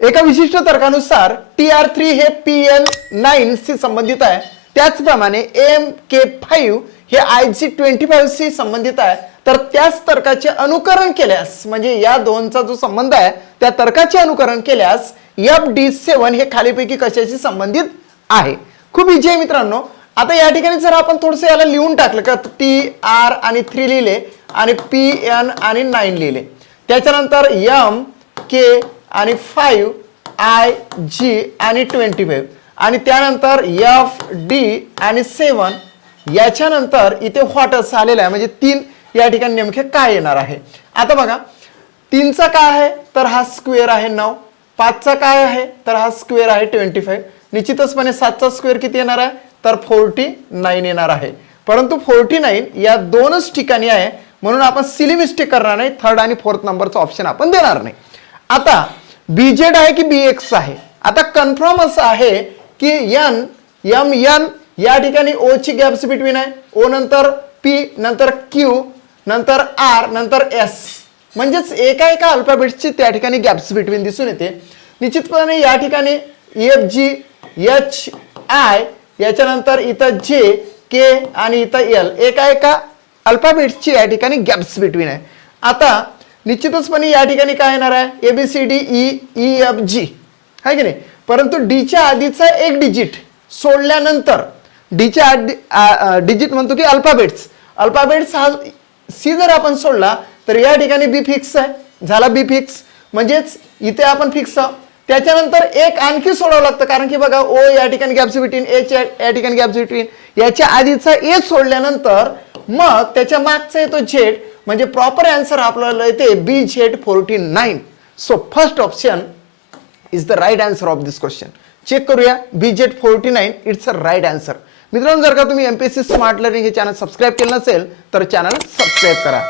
एका विशिष्ट तर्कानुसार TR3 हे PN9 शी संबंधित आहे, त्याचप्रमाणे AMK5 हे IG25 शी संबंधित आहे. तर त्याच तर्काचे अनुकरण केल्यास म्हणजे या दोनचा जो संबंध आहे त्या तर्काचे अनुकरण केल्यास FD7 हे खालीपैकी कशाशी संबंधित आहे. खूप इजी आहे मित्रांनो. आता या ठिकाणी जर आपण थोडंसं याला लिहून टाकलं का TR आणि 3 लिहिले आणि PN आणि 9 लिहिले, त्याच्यानंतर M K आणि 5 I G आणि 25 आणि त्यानंतर F D आणि 7 याच्यानंतर इथे व्हॉट असं आलेलं आहे म्हणजे 3 या ठिकाणी नेमके काय येणार आहे. आता बघा 3 चा काय आहे तर हा स्क्वेअर आहे 9, 5 चा काय आहे तर हा स्क्वेअर आहे 25, निश्चितचपणे 7 चा स्क्वेअर किती येणार आहे तर 49 येणार आहे. परंतु 49 या दोनच ठिकाणी आहे म्हणून आपण सिली मिस्टेक करणार नाही, थर्ड आणि फोर्थ नंबरचा ऑप्शन आपण देणार नाही. आता BZ आहे की BX आहे. आता कन्फर्म असं आहे की N M N या ठिकाणी O ची गॅप्स बिटवीन आहे, O नंतर P नंतर Q नंतर R नंतर S म्हणजेच एका एका अल्फाबेट्सची त्या ठिकाणी गॅप्स बिटवीन दिसून येते. निश्चितपणे या ठिकाणी EFG H I याच्यानंतर इथं J K आणि इथं L एका एका अल्फाबेट्सची या ठिकाणी गॅप्स बिटवीन आहे. आता निश्चितचपणे या ठिकाणी काय येणार आहे ABCD EFG आहे की नाही. परंतु D च्या आधीचा एक डिजिट सोडल्यानंतर D च्या डिजिट म्हणतो की अल्फाबेट्स हा C जर आपण सोडला तर या ठिकाणी B फिक्स आहे, झाला B फिक्स म्हणजेच इथे आपण फिक्स आहोत. त्याच्यानंतर एक आणखी सोडावं लागतं कारण की बघा O या ठिकाणी गॅप्स बिटवीन, H या ठिकाणी गॅप्स बिटवीन, याच्या आधीचा A सोडल्यानंतर मग त्याच्या मागचा येतो Z म्हणजे प्रॉपर आन्सर आपल्याला येते BZ49. So first option is the right answer of this question. Check करूया BZ49 it's a right answer. मित्रांनो जर का तुम्ही MPSC स्मार्ट लर्निंग हे चॅनल सबस्क्राईब केलं नसेल तर चॅनल सबस्क्राईब करा.